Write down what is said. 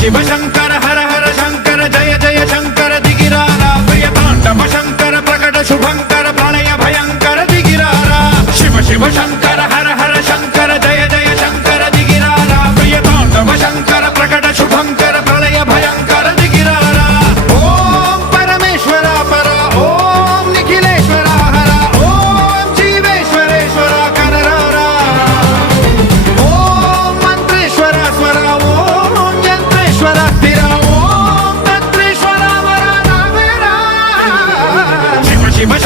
शिव शंकर हर हर शंकर जय जय शंकर दिगिरारा प्रिय तांडव शंकर प्रकट शुभंकर प्रलय भयंकर दिगिरारा शिव शिव शंकर हर हर शंकर जय जय शंकर दिगिरारा प्रिय तांडव शंकर प्रकट शुभंकर प्रलय भयंकर दिगिरारा ओम परमेश्वरा परा ओम निखिलेश्वरा हरा ओम जीवेश्वरेश्वरा कररारा ओम मंत्रेश्वरा स्वरा ओम यंत्रेश्वरा स्थिरा ओम तंत्रेश्वरा वरा नावेरा शिव शिव